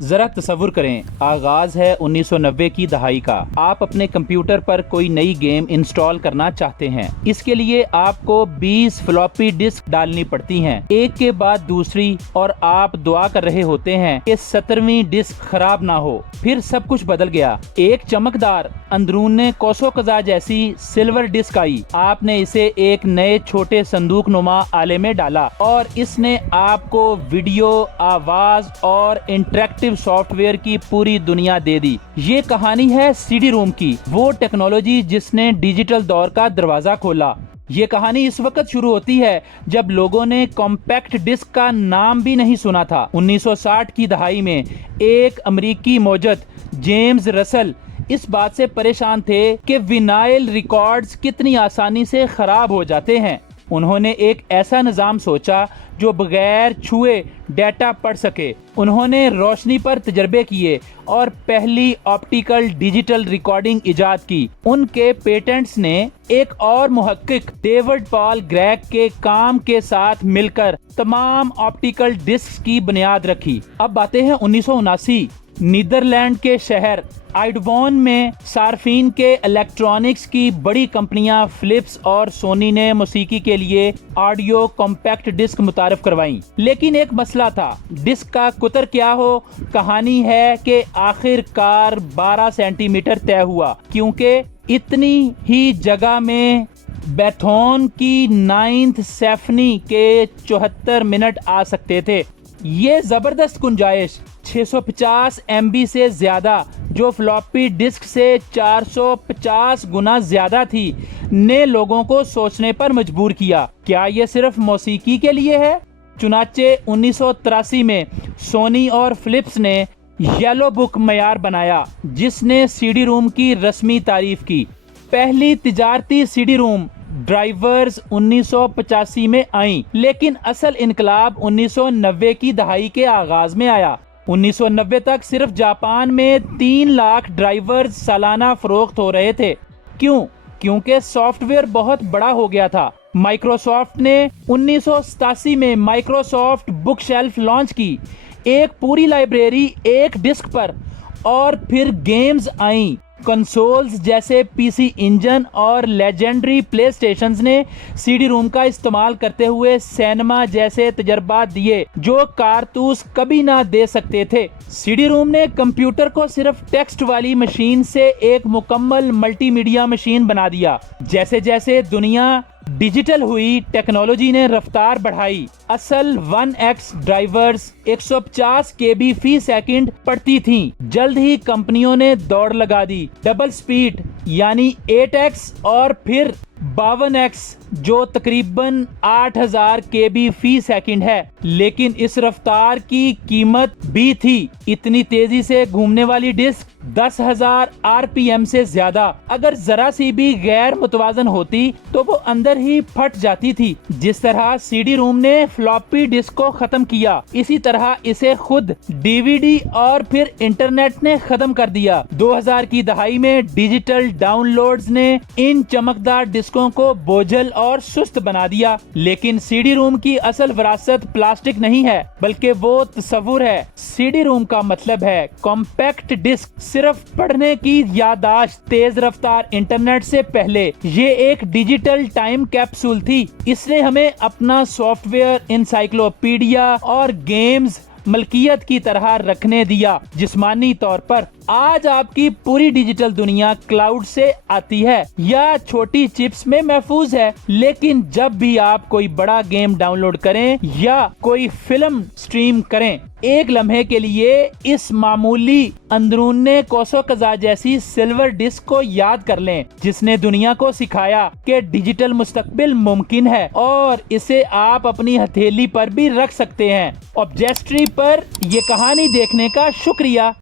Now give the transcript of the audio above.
ذرا تصور کریں، آغاز ہے 1990 کی دہائی کا۔ آپ اپنے کمپیوٹر پر کوئی نئی گیم انسٹال کرنا چاہتے ہیں۔ اس کے لیے آپ کو 20 فلاپی ڈسک ڈالنی پڑتی ہیں، ایک کے بعد دوسری، اور آپ دعا کر رہے ہوتے ہیں کہ 17ویں ڈسک خراب نہ ہو۔ پھر سب کچھ بدل گیا۔ ایک چمکدار اندرون کوسو قزح جیسی سلور ڈسک آئی۔ آپ نے اسے ایک نئے چھوٹے صندوق نما آلے میں ڈالا اور اس نے آپ کو ویڈیو، آواز اور انٹریکٹیو سافٹ ویئر کی پوری دنیا دے دی۔ یہ کہانی ہے سی ڈی روم کی، وہ ٹیکنالوجی جس نے ڈیجیٹل دور کا دروازہ کھولا۔ یہ کہانی اس وقت شروع ہوتی ہے جب لوگوں نے کمپیکٹ ڈسک کا نام بھی نہیں سنا تھا۔ 1960 کی دہائی میں ایک امریکی موجد جیمز رسل اس بات سے پریشان تھے کہ وینائل ریکارڈز کتنی آسانی سے خراب ہو جاتے ہیں۔ انہوں نے ایک ایسا نظام سوچا جو بغیر چھوئے ڈیٹا پڑھ سکے۔ انہوں نے روشنی پر تجربے کیے اور پہلی آپٹیکل ڈیجیٹل ریکارڈنگ ایجاد کی۔ ان کے پیٹنٹس نے ایک اور محقق ڈیوڈ پال گریگ کے کام کے ساتھ مل کر تمام آپٹیکل ڈسک کی بنیاد رکھی۔ اب باتیں ہیں 1979۔ نیدرلینڈ کے شہر آئیڈوون میں صارفین کے الیکٹرانکس کی بڑی کمپنیاں فلپس اور سونی نے موسیقی کے لیے آڈیو کمپیکٹ ڈسک متعارف کروائیں۔ لیکن ایک مسئلہ تھا، ڈسک کا قطر کیا ہو؟ کہانی ہے کہ آخر کار 12 سینٹی میٹر طے ہوا، کیونکہ اتنی ہی جگہ میں بیتھون کی 9th سیمفنی کے 74 منٹ آ سکتے تھے۔ یہ زبردست گنجائش 650 MB سے زیادہ، جو فلاپی ڈسک سے 450 گنا زیادہ تھی، نے لوگوں کو سوچنے پر مجبور کیا، کیا یہ صرف موسیقی کے لیے ہے؟ چنانچہ 1983 میں سونی اور فلپس نے یلو بک معیار بنایا، جس نے سی ڈی روم کی رسمی تعریف کی۔ پہلی تجارتی سی ڈی روم ڈرائیورز 1985 میں آئیں، لیکن اصل انقلاب 1990 کی دہائی کے آغاز میں آیا۔ 1990 تک صرف جاپان میں 3 لاکھ ڈرائیورز سالانہ فروخت ہو رہے تھے۔ کیوں؟ کیونکہ سافٹ ویئر بہت بڑا ہو گیا تھا۔ مائکروسافٹ نے 1987 میں مائکروسافٹ بک شیلف لانچ کی، ایک پوری لائبریری ایک ڈسک پر، اور پھر گیمز آئیں۔ کنسولز جیسے پی سی انجن اور لیجنڈری پلے اسٹیشنز نے سی ڈی روم کا استعمال کرتے ہوئے سینما جیسے تجربات دیے جو کارتوس کبھی نہ دے سکتے تھے۔ سی ڈی روم نے کمپیوٹر کو صرف ٹیکسٹ والی مشین سے ایک مکمل ملٹی میڈیا مشین بنا دیا۔ جیسے جیسے دنیا ڈیجیٹل ہوئی، ٹیکنالوجی نے رفتار بڑھائی۔ اصل 1X ڈرائیورز 150 KB فی سیکنڈ پڑتی تھیں، جلد ہی کمپنیوں نے دوڑ لگا دی، ڈبل سپیڈ یعنی 8X اور پھر 52X جو تقریباً 8000 KB فی سیکنڈ ہے۔ لیکن اس رفتار کی قیمت بھی تھی، اتنی تیزی سے گھومنے والی ڈسک 10,000 RPM سے زیادہ، اگر ذرا سی بھی غیر متوازن ہوتی تو وہ اندر ہی پھٹ جاتی تھی۔ جس طرح سی ڈی روم نے فلاپی ڈسک کو ختم کیا، اسی طرح اسے خود ڈی وی ڈی اور پھر انٹرنیٹ نے ختم کر دیا۔ 2000 کی دہائی میں ڈیجیٹل ڈاؤن لوڈز نے ان چمکدار ڈسکوں کو بوجھل اور سست بنا دیا۔ لیکن سی ڈی روم کی اصل وراثت پلاسٹک نہیں ہے، بلکہ وہ تصور ہے۔ سی ڈی روم کا مطلب ہے کمپیکٹ ڈسک، صرف پڑھنے کی یادداشت۔ تیز رفتار انٹرنیٹ سے پہلے یہ ایک ڈیجیٹل ٹائم کیپسول تھی۔ اس نے ہمیں اپنا سافٹ ویئر، انسائکلوپیڈیا اور گیمز ملکیت کی طرح رکھنے دیا۔ جسمانی طور پر آج آپ کی پوری ڈیجیٹل دنیا کلاؤڈ سے آتی ہے یا چھوٹی چپس میں محفوظ ہے، لیکن جب بھی آپ کوئی بڑا گیم ڈاؤن لوڈ کریں یا کوئی فلم سٹریم کریں، ایک لمحے کے لیے اس معمولی اندرون کوسو قزح جیسی سلور ڈسک کو یاد کر لیں، جس نے دنیا کو سکھایا کہ ڈیجیٹل مستقبل ممکن ہے، اور اسے آپ اپنی ہتھیلی پر بھی رکھ سکتے ہیں۔ آبجیکٹری پر یہ کہانی دیکھنے کا شکریہ۔